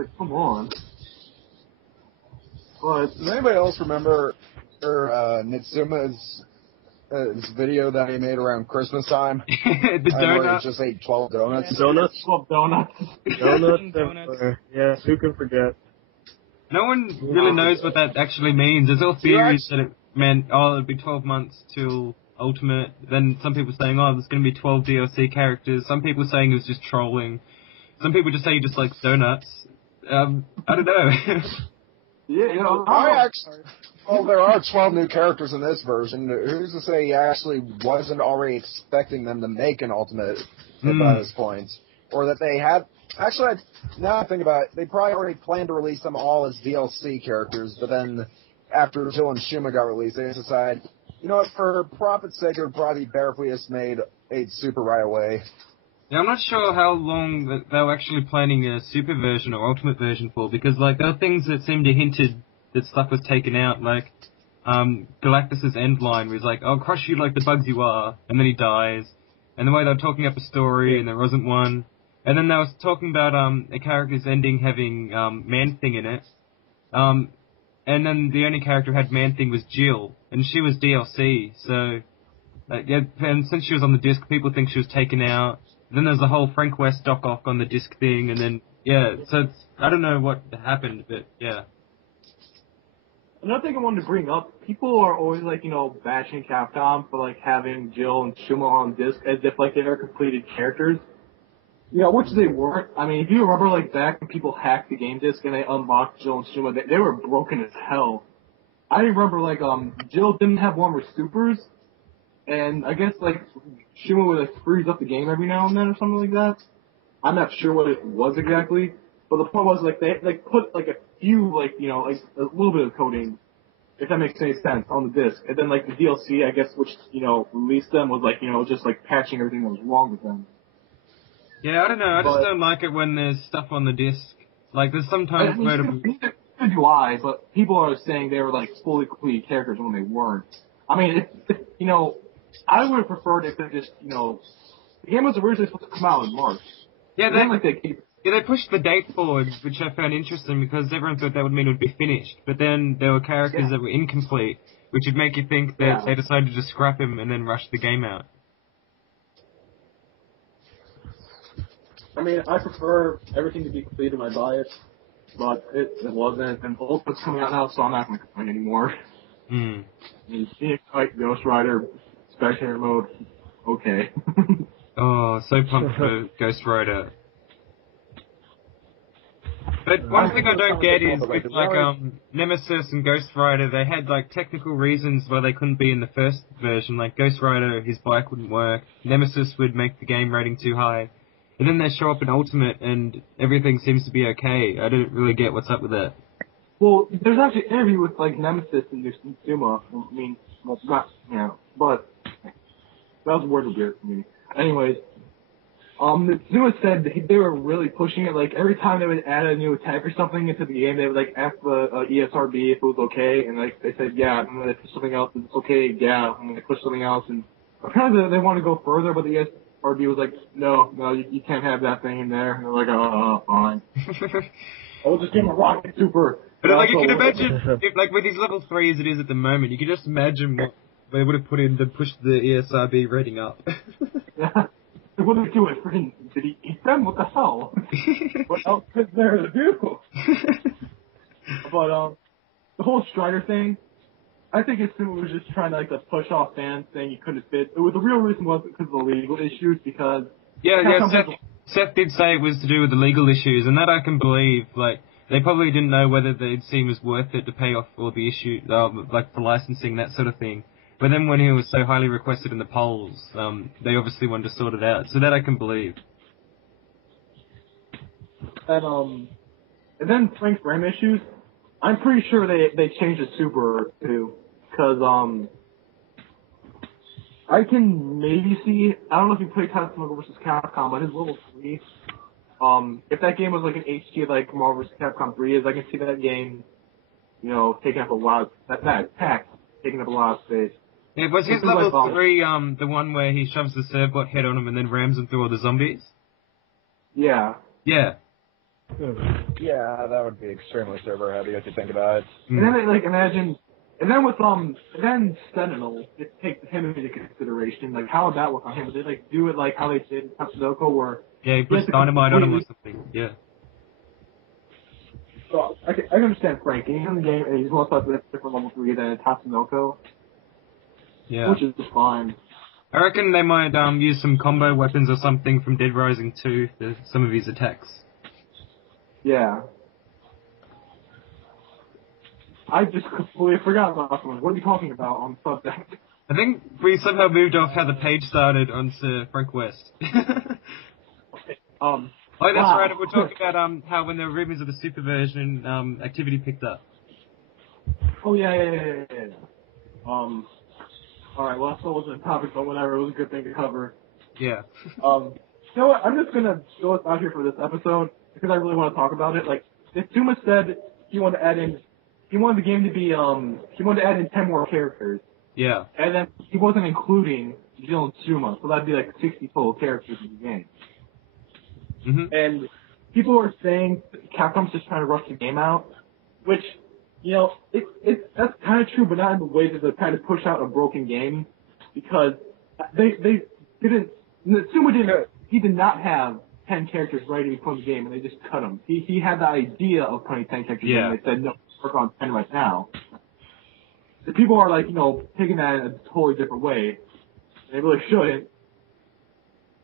like, come on. But does anybody else remember Nitsuma's video that he made around Christmas time? The donut. Where he just ate 12 donuts. Donuts? 12 donuts. Donuts. Yes, who can forget? No one really knows what that actually means. There's all theories that it meant, it'd be 12 months till Ultimate. Then some people saying, there's going to be 12 DLC characters. Some people saying it was just trolling. Some people just say he just likes donuts. I don't know. There are 12 new characters in this version. Who's to say he actually wasn't already expecting them to make an Ultimate by this point? Or that they had... Actually, now I think about it, they probably already planned to release them all as DLC characters, but then after Jill and Shuma got released, they decided, you know what, for profit's sake, it would probably be better if we just made 8 Super right away. Yeah, I'm not sure how long they were actually planning a Super version or Ultimate version for, because, like, there are things that seemed to hinted that stuff was taken out, like, Galactus's end line was like, I'll crush you like the bugs you are, and then he dies. And the way they were talking up a story, and there wasn't one. And then they was talking about a character's ending having Man-Thing in it. And then the only character who had Man-Thing was Jill, and she was DLC, so... and since she was on the disc, people think she was taken out. Then there's the whole Frank West dock-off on the disc thing, and then, so I don't know what happened, but, yeah. Another thing I wanted to bring up, people are always, like, bashing Capcom for, like, having Jill and Shuma on disc as if, like, they are completed characters. Which they weren't. I mean, if you remember, like, back when people hacked the game disc and they unlocked Jill and Shuma, they were broken as hell. I remember, like, Jill didn't have one of her supers, and I guess, like, Shuma would, like, freeze up the game every now and then or something like that. I'm not sure what it was exactly, but the point was, like, they, like, put, like, a few, like, like, a little bit of coding, if that makes any sense, on the disc. And then, like, the DLC, I guess, which, released them was, like, just, like, patching everything that was wrong with them. Yeah, I don't know. I just don't like it when there's stuff on the disc. Like, there's sometimes where... Neither do I, but people are saying they were, like, fully completed characters when they weren't. I mean, I would have preferred if they just, the game was originally supposed to come out in March. Yeah, they pushed the date forward, which I found interesting because everyone thought that would mean it would be finished. But then there were characters that were incomplete, which would make you think that they decided to scrap him and then rush the game out. I mean, I prefer everything to be completed when I buy it, but it wasn't, and Ultimate's coming out now, so I'm not going to complain anymore. I mean, Phoenix Wright, Ghost Rider, Spectator mode, okay. Oh, so pumped for Ghost Rider. But one thing I don't get is with, like, Nemesis and Ghost Rider, they had, like, technical reasons why they couldn't be in the first version. Like, Ghost Rider, his bike wouldn't work. Nemesis would make the game rating too high. And then they show up in Ultimate, and everything seems to be okay. I don't really get what's up with that. Well, there's actually an interview with, like, Nemesis and Nitsuma. I mean, well, not, but that was a word of weird for me. Anyways, Nitsuma said they were really pushing it. Like, every time they would add a new attack or something into the game, they would, like, ask the ESRB if it was okay, and, like, they said, yeah, and then they push something else, and it's okay, yeah, and then they push something else, and apparently they want to go further, but the ESRB was like, no, you can't have that thing in there. And they're like, oh, fine. I'll just give him a rocket super. But, like, you can imagine, if, like, with his level 3 as it is at the moment, you can just imagine what they would have put in to push the ESRB rating up. Yeah. What did he do? Did he eat them? What the hell? What else is there to do? But, the whole Strider thing, I think it was just trying to, like, to push off fans saying he couldn't fit. The real reason wasn't because of the legal issues, because... Seth did say it was to do with the legal issues, and that I can believe. Like, they probably didn't know whether they'd see him as worth it to pay off all the issue, like, for licensing, that sort of thing. But then when he was so highly requested in the polls, they obviously wanted to sort it out. So that I can believe. And then Frank frame issues, I'm pretty sure they changed the super too, because I can maybe see, I don't know if you played Capcom vs. Capcom, but his level 3, if that game was like an HD like Marvel vs. Capcom 3 is, I can see that game, taking up a lot of, that pack taking up a lot of space. Yeah, was his level 3 the one where he shoves the Servbot head on him and then rams him through all the zombies? Yeah. Yeah. Yeah, that would be extremely server heavy if you think about it. And then like imagine, and then with and then Sentinel, it takes him into consideration. Like how would that work on him? Would they like do it like how they did in Tatsunoko, where he puts dynamite on him or something. Yeah. So I can understand Frank. He's in the game and he's most likely different level 3 than Tatsunoko. Yeah. Which is fine. I reckon they might use some combo weapons or something from Dead Rising 2 for some of his attacks. Yeah. I just completely forgot about this one. What are you talking about on the subject? I think we somehow moved off how the page started onto Frank West. Oh, that's right. We're talking about how when there were rumors of the super version, activity picked up. Oh yeah. Alright, well, that wasn't a topic, but whatever, it was a good thing to cover. Yeah. You know what, I'm just gonna go out here for this episode, because I really want to talk about it. Like, if Tuma said he wanted the game to be, he wanted to add in 10 more characters. Yeah. And then he wasn't including Jill and Tsuma, so that'd be like 60 total characters in the game. Mm-hmm. And people are saying Capcom's just trying to rush the game out, which, you know, that's kind of true, but not in the way that they're trying to push out a broken game, because they didn't. Tsuma did not have 10 characters ready to put in the game, and they just cut them. He had the idea of putting 10 characters in, and they said no, work on 10 right now. The people are like, you know, taking that in a totally different way. They really shouldn't.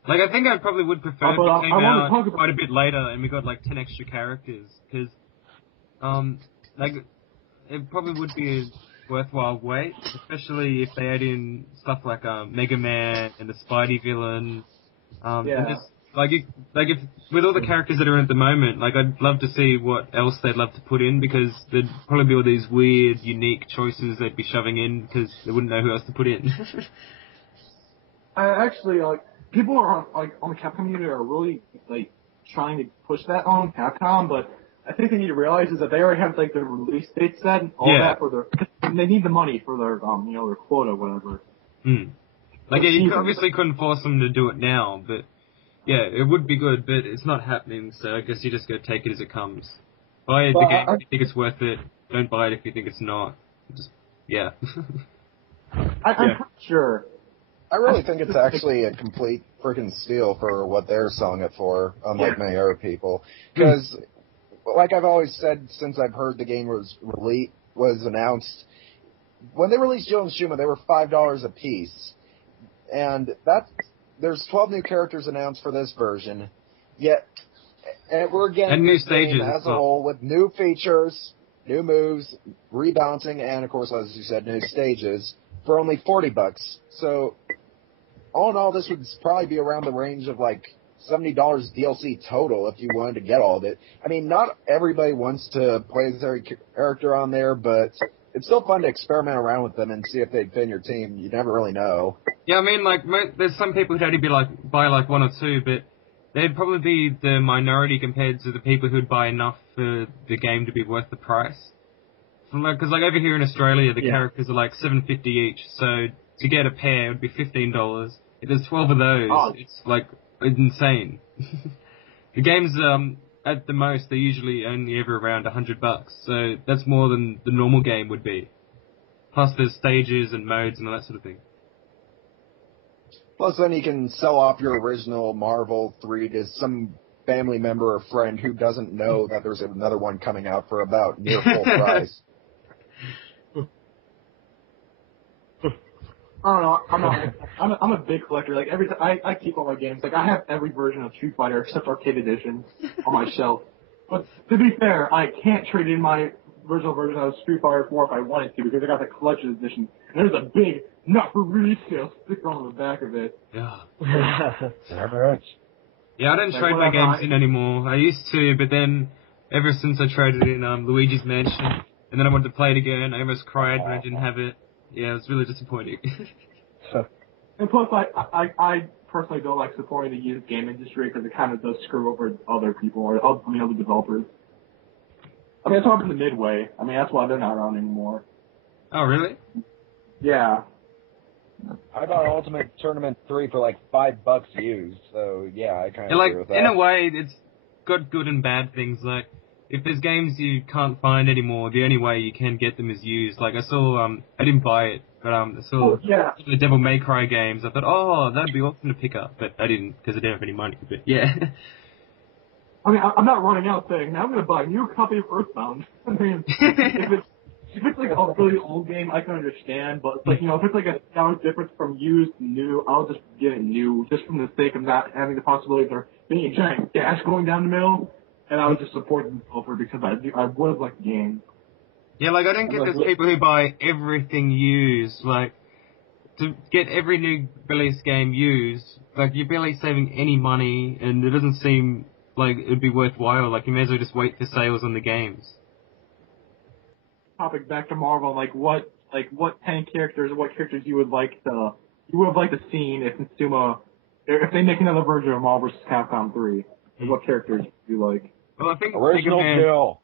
Like, I think I probably would prefer if it came out quite a bit later and we got, like, 10 extra characters, because, like, it probably would be a worthwhile wait, especially if they add in stuff like, Mega Man and the Spidey villain, and just, if, with all the characters that are in at the moment, like, I'd love to see what else they'd love to put in, because there'd probably be all these weird, unique choices they'd be shoving in, because they wouldn't know who else to put in. Actually, people are on the Capcom community are really like trying to push that on Capcom, but I think they need to realize is that they already have like their release date set and all that for their. They need the money for their their quota, whatever. Like you obviously couldn't force them to do it now, but yeah, it would be good, but it's not happening. So I guess you just gotta take it as it comes. Buy the game if you think it's worth it. Don't buy it if you think it's not. Just I'm pretty sure. I really think it's actually a complete freaking steal for what they're selling it for, unlike many other people. Because, like I've always said since I've heard the game was announced, when they released Jill and Shuma, they were $5 a piece. And there's 12 new characters announced for this version, yet we're getting new this game stages as a whole with new features, new moves, rebouncing, and of course, as you said, new stages for only $40. So, all in all, this would probably be around the range of like $70 DLC total if you wanted to get all of it. I mean, not everybody wants to play as every character on there, but it's still fun to experiment around with them and see if they'd fit in your team. You never really know. Yeah, I mean, like, there's some people who'd only be like, buy like one or two, but they'd probably be the minority compared to the people who'd buy enough for the game to be worth the price. Because like over here in Australia, the characters are like $7.50 each, so to get a pair it would be $15. If there's 12 of those, it's like insane. The games, at the most, they're usually only ever around $100, so that's more than the normal game would be. Plus there's stages and modes and all that sort of thing. Plus then you can sell off your original Marvel 3 to some family member or friend who doesn't know that there's another one coming out for about near full price. I don't know. I'm a big collector. Like every time I keep all my games. Like I have every version of Street Fighter except Arcade Edition on my shelf. But to be fair, I can't trade in my original version of Street Fighter 4 if I wanted to because I got the collector's edition. And there's a big not for resale sticker on the back of it. Yeah. Alright. Yeah, I don't trade my games in anymore. I used to, but then ever since I traded in Luigi's Mansion, and then I wanted to play it again, I almost cried when I didn't have it. Yeah, it was really disappointing. And plus, I personally don't like supporting the used game industry because it kind of does screw over other people or other developers. I mean, it's all in the Midway. I mean, that's why they're not around anymore. Oh, really? Yeah. I bought Ultimate Tournament 3 for like $5 used, so yeah, I kind of agree with that. In a way, got good and bad things. Like, if there's games you can't find anymore, the only way you can get them is used. Like, I saw, I didn't buy it, but I saw the Devil May Cry games. I thought, oh, that'd be awesome to pick up, but I didn't, because I didn't have any money. But, yeah. I mean, I'm not running out saying, now I'm going to buy a new copy of Earthbound. I mean, if it's like a really old game, I can understand, but it's like, if it's like a sound difference from used to new, I'll just get it new, just from the sake of not having the possibility of there being a giant dash going down the middle, and I would just support the developer because I would like the game. Yeah, like, I don't get those people who buy everything used, like, to get every new release game used, like, you're barely saving any money, and it doesn't seem like it'd be worthwhile. Like, you may as well just wait for sales on the games. Topic back to Marvel, what 10 characters, what characters you would have liked to see if they make another version of Marvel vs. Capcom 3. What characters do you like? Well, I think Original Jill.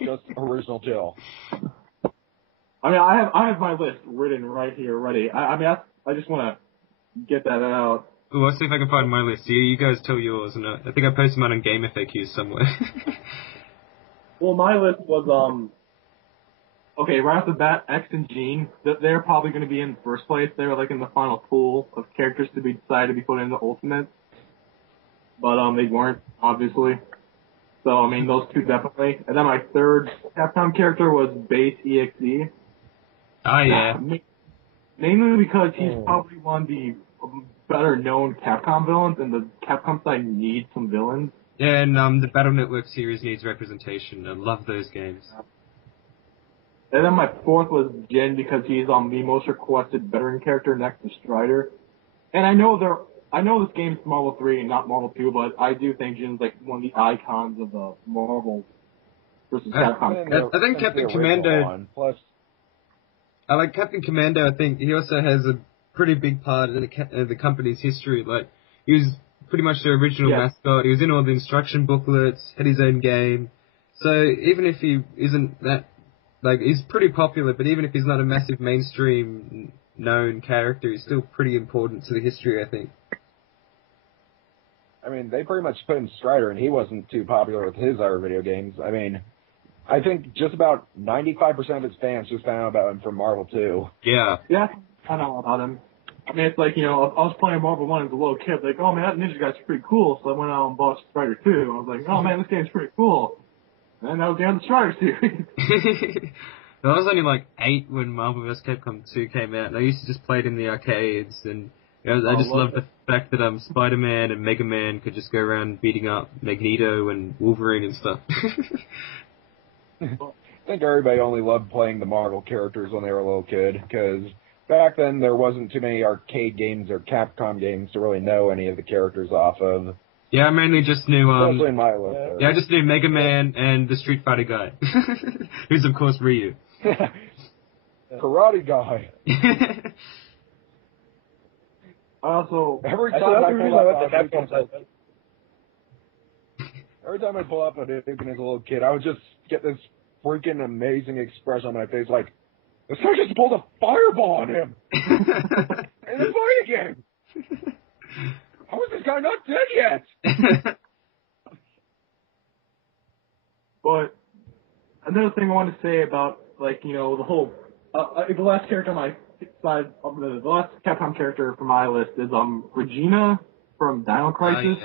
Just original Jill. I mean, I have my list written right here, ready. I just want to get that out. Well, let's see if I can find my list. You guys tell yours, and I think I posted mine on Game FAQs somewhere. Well, my list was, okay, right off the bat, X and Jean, they're probably going to be in the first place. They were, in the final pool of characters to be decided to be put into Ultimate. But, they weren't, obviously. So, I mean, those two definitely. And then my third Capcom character was Base EXE. Oh, yeah. Mainly because he's probably one of the better-known Capcom villains, and the Capcom side needs some villains. Yeah, and the Battle Network series needs representation. I love those games. And then my fourth was Jin because he's the most requested veteran character next to Strider. And I know this game's Marvel 3 and not Marvel 2, but I do think Jin's one of the icons of the Marvel versus Capcom. I think Captain Commando. I like Captain Commando. I think he also has a pretty big part in the company's history. Like, he was pretty much the original mascot. He was in all the instruction booklets, had his own game. So even if he isn't that, he's pretty popular, but even if he's not a massive mainstream known character, he's still pretty important to the history, I think. I mean, they pretty much put in Strider, and he wasn't too popular with his other video games. I mean, I think just about 95% of his fans just found out about him from Marvel 2. Yeah. Yeah, I know about him. I mean, it's I was playing Marvel 1 as a little kid, oh man, that ninja guy's pretty cool, so I went out and bought Strider 2. I was like, oh man, this game's pretty cool. And that was the end of the Strider series. I was only 8 when Marvel vs. Capcom 2 came out, and I used to just play it in the arcades, and I just loved the fact that Spider-Man and Mega Man could just go around beating up Magneto and Wolverine and stuff. I think everybody only loved playing the Marvel characters when they were a little kid, because back then there wasn't too many arcade games or Capcom games to really know any of the characters off of. Yeah, I mainly just knew, especially in my list. Yeah, I just knew Mega Man and the Street Fighter guy. Who's, of course, Ryu. Karate guy. Every time I pull up a Duke as a little kid, I would just get this freaking amazing expression on my face, this guy just pulled a fireball on him in the fighting game. How is this guy not dead yet? But another thing I want to say about the whole the last character on my side, the last Capcom character from my list is Regina from Dino Crisis.